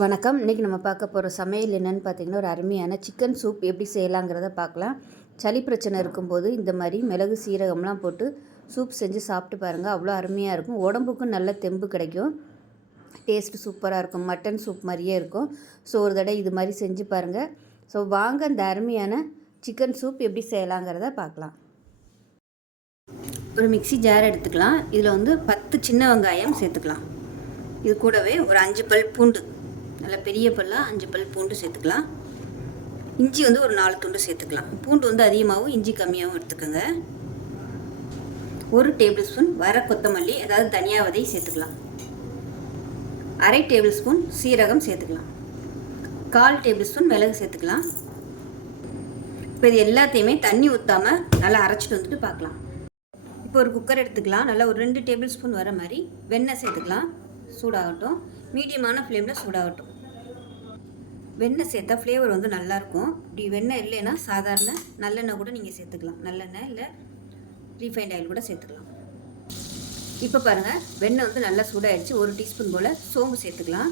வணக்கம். இன்றைக்கி நம்ம பார்க்க போகிற சமையல் என்னென்னு பார்த்திங்கன்னா, ஒரு அருமையான சிக்கன் சூப் எப்படி செய்யலாங்கிறத பார்க்கலாம். சளி பிரச்சனை இருக்கும்போது இந்த மாதிரி மிளகு சீரகம்லாம் போட்டு சூப் செஞ்சு சாப்பிட்டு பாருங்கள். அவ்வளோ அருமையாக இருக்கும். உடம்புக்கும் நல்ல தெம்பு கிடைக்கும். டேஸ்ட்டு சூப்பராக இருக்கும். மட்டன் சூப் மாதிரியே இருக்கும். ஸோ ஒரு தடவை இது மாதிரி செஞ்சு பாருங்கள். ஸோ வாங்க இந்த அருமையான சிக்கன் சூப் எப்படி செய்யலாங்கிறத பார்க்கலாம். ஒரு மிக்ஸி ஜார் எடுத்துக்கலாம். இதில் வந்து 10 சின்ன வெங்காயம் சேர்த்துக்கலாம். இது கூடவே ஒரு 5 பல் பூண்டு, நல்ல பெரிய பல்லாக 5 பல் பூண்டு சேர்த்துக்கலாம். இஞ்சி வந்து ஒரு 4 துண்டு சேர்த்துக்கலாம். பூண்டு வந்து அதிகமாகவும் இஞ்சி கம்மியாகவும் எடுத்துக்கோங்க. 1 டேபிள் ஸ்பூன் வர கொத்தமல்லி, அதாவது தனியா விதை சேர்த்துக்கலாம். 1/2 டேபிள் ஸ்பூன் சீரகம் சேர்த்துக்கலாம். 1/4 டேபிள் ஸ்பூன் மிளகு சேர்த்துக்கலாம். இப்போ இது எல்லாத்தையுமே தண்ணி ஊற்றாமல் நல்லா அரைச்சிட்டு வந்துட்டு பார்க்கலாம். இப்போ ஒரு குக்கர் எடுத்துக்கலாம். நல்லா ஒரு 2 டேபிள் ஸ்பூன் வர மாதிரி வெண்ணெய் சேர்த்துக்கலாம். சூடாகட்டும். மீடியமான ஃப்ளேமில் சூடாகட்டும். வெண்ணெய் சேர்த்தா ஃப்ளேவர் வந்து நல்லாயிருக்கும். இப்படி வெண்ணெய் இல்லைன்னா சாதாரண நல்லெண்ணெய் கூட நீங்கள் சேர்த்துக்கலாம். நல்லெண்ணெய் இல்லை ரீஃபைண்ட் ஆயில் கூட சேர்த்துக்கலாம். இப்போ பாருங்கள், வெண்ணெய் வந்து நல்லா சூடாகிடுச்சு. 1 டீஸ்பூன் போல் சோம்பு சேர்த்துக்கலாம்.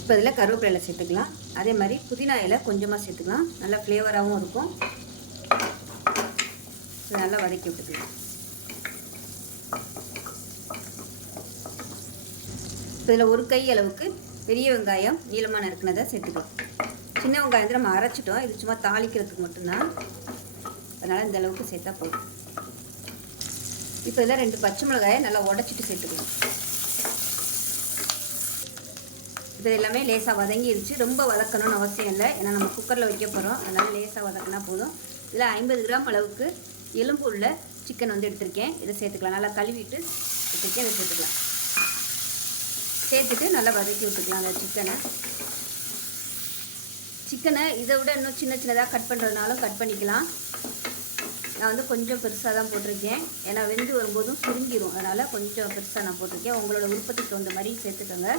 இப்போ இதில் கருவேப்பிலை சேர்த்துக்கலாம். அதே மாதிரி புதினா இலை கொஞ்சமாக சேர்த்துக்கலாம். நல்லா ஃப்ளேவராகவும் இருக்கும். நல்லா வதக்கி விட்டுக்கலாம். இப்போ இதில் 1 கை அளவுக்கு பெரிய வெங்காயம் நீளமாக நறுக்குனதை சேர்த்துக்கலாம். சின்ன வெங்காயத்தை நம்ம அரைச்சிட்டோம். இது சும்மா தாளிக்கிறதுக்கு மட்டும்தான். அதனால் இந்த அளவுக்கு சேர்த்தா போதும். இப்போ இதில் 2 பச்சை மிளகாயை நல்லா உடச்சிட்டு சேர்த்துக்கலாம். இப்போ எல்லாமே லேசாக வதங்கிடுச்சு. ரொம்ப வதக்கணும்னு அவசியம் இல்லை. ஏன்னா நம்ம குக்கரில் வைக்க போகிறோம். அதனால் லேசாக வதக்கினா போதும். இதில் 50 கிராம் அளவுக்கு எலும்பு உள்ள சிக்கன் வந்து எடுத்திருக்கேன். இதை சேர்த்துக்கலாம். நல்லா கழுவிட்டு எடுத்துருக்கேன். இதை சேர்த்துக்கலாம். சேர்த்துட்டு நல்லா வதக்கி விட்டுக்கலாம் அந்த சிக்கனை இதை விட இன்னும் சின்ன சின்னதாக கட் பண்ணுறதுனாலும் கட் பண்ணிக்கலாம். நான் வந்து கொஞ்சம் பெருசாக தான் போட்டிருக்கேன். ஏன்னா வெந்து வரும்போதும் சுருங்கிடும். அதனால் கொஞ்சம் பெருசாக நான் போட்டிருக்கேன். உங்களோட விருப்பத்துக்கு தகுந்த மாதிரி சேர்த்துக்கோங்க.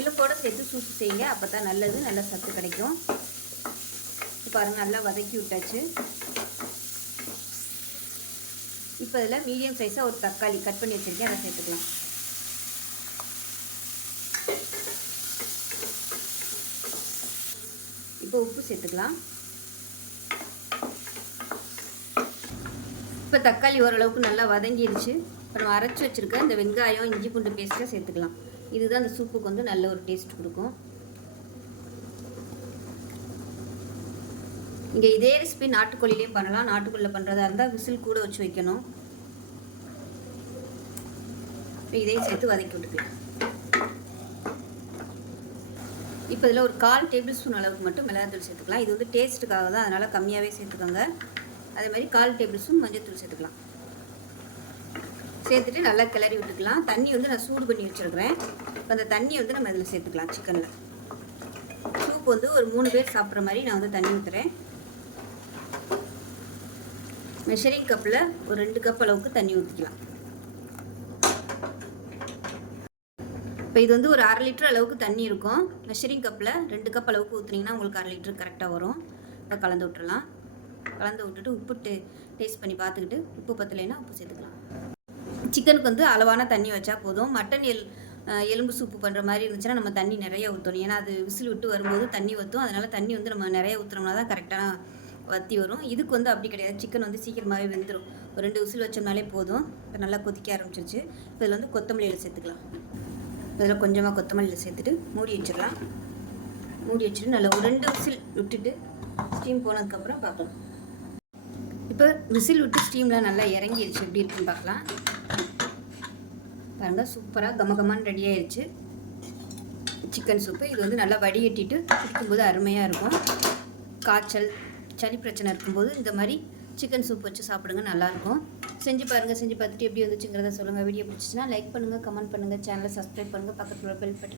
எலும்போடு சேர்த்து சூப்பு செய்யுங்க. அப்போ தான் நல்லது, நல்ல சத்து கிடைக்கும். பாருங்கள், நல்லா வதக்கி விட்டாச்சு. இப்போ இதில் மீடியம் சைஸாக ஒரு தக்காளி கட் பண்ணி வச்சுருக்கேன். அதை சேர்த்துக்கலாம். இப்போ உப்பு சேர்த்துக்கலாம். இப்போ தக்காளி ஓரளவுக்கு நல்லா வதங்கிடுச்சு. இப்போ நம்ம அரைச்சி வச்சுருக்க இந்த வெங்காயம் இஞ்சி பூண்டு பேஸ்ட்டை சேர்த்துக்கலாம். இதுதான் அந்த சூப்புக்கு வந்து நல்ல ஒரு டேஸ்ட் கொடுக்கும். இங்கே இதே ரெசிபி நாட்டுக்கோழிலையும் பண்ணலாம். நாட்டுக்கோழியில் பண்ணுறதா இருந்தால் விசில் கூட வச்சு வைக்கணும். இப்போ இதையும் சேர்த்து வதக்கி விட்டுக்கலாம். இப்போ இதில் ஒரு 1/4 டேபிள் ஸ்பூன் அளவுக்கு மட்டும் மிளகாத்தூள் சேர்த்துக்கலாம். இது வந்து டேஸ்ட்டுக்காக தான், அதனால் கம்மியாகவே சேர்த்துக்கோங்க. அதே மாதிரி 1/4 டேபிள் ஸ்பூன் மஞ்சள் சேர்த்துக்கலாம். சேர்த்துட்டு நல்லா கிளறி விட்டுக்கலாம். தண்ணி வந்து நான் சூடு பண்ணி வச்சுருக்கிறேன். இப்போ அந்த தண்ணி வந்து நம்ம இதில் சேர்த்துக்கலாம். சிக்கனில் சூப் வந்து ஒரு 3 பேர் சாப்பிட்ற மாதிரி நான் வந்து தண்ணி ஊற்றுறேன். மெஷரிங் கப்பில் ஒரு 2 கப் அளவுக்கு தண்ணி ஊற்றிக்கலாம். இப்போ இது வந்து ஒரு 1/2 லிட்டர் அளவுக்கு தண்ணி இருக்கும். மெஷரிங் கப்பில் 2 கப் அளவுக்கு ஊற்றுனீங்கன்னா உங்களுக்கு 1/2 லிட்டர் கரெக்டாக வரும். இப்போ கலந்து விட்டுறலாம். கலந்து விட்டுட்டு உப்பு டேஸ்ட் பண்ணி பார்த்துக்கிட்டு உப்பு பத்தலைன்னா உப்பு சேர்த்துக்கலாம். சிக்கனுக்கு வந்து அளவான தண்ணி வச்சா போதும். மட்டன் எலும்பு சூப்பு பண்ணுற மாதிரி இருந்துச்சுன்னா நம்ம தண்ணி நிறைய ஊற்றணும். ஏன்னா அது விசில் விட்டு வரும்போது தண்ணி ஊற்றும். அதனால் தண்ணி வந்து நம்ம நிறைய ஊற்றுனோம்னா தான் கரெக்டான வற்றி வரும். இதுக்கு வந்து அப்படி கிடையாது. சிக்கன் வந்து சீக்கிரமாகவே வெந்துடும். ஒரு 2 விசில் வச்சோம்னாலே போதும். இப்போ நல்லா கொதிக்க ஆரம்பிச்சிருச்சு. இப்போ இதில் வந்து கொத்தமல்லியில் சேர்த்துக்கலாம். இதில் கொஞ்சமாக கொத்தமல்லியில் சேர்த்துட்டு மூடி வச்சிடலாம். மூடி வச்சுட்டு நல்லா ஒரு 2 விசில் விட்டுட்டு ஸ்டீம் போனதுக்கப்புறம் பார்க்கலாம். இப்போ விசில் விட்டு ஸ்டீமில் நல்லா இறங்கிடுச்சு. எப்படி இருக்குன்னு பார்க்கலாம். பாருங்கள், சூப்பராக கமகமான்னு ரெடி ஆயிடுச்சு சிக்கன் சூப்பு. இது வந்து நல்லா வடிகட்டிட்டு குடிக்கும்போது அருமையாக இருக்கும். காய்ச்சல் சளி பிரச்சனை இருக்கும்போது இந்த மாதிரி சிக்கன் சூப் வச்சு சாப்பிடுங்க, நல்லாயிருக்கும். செஞ்சு பாருங்கள். செஞ்சு பார்த்துட்டு எப்படி வந்துச்சுங்கிறத சொல்லுங்கள். வீடியோ பிடிச்சிச்சின்னா லைக் பண்ணுங்கள், கமெண்ட் பண்ணுங்கள், சேனலை சப்ஸ்கிரைப் பண்ணுங்கள், பக்கத்தில் பெல் பட்டன்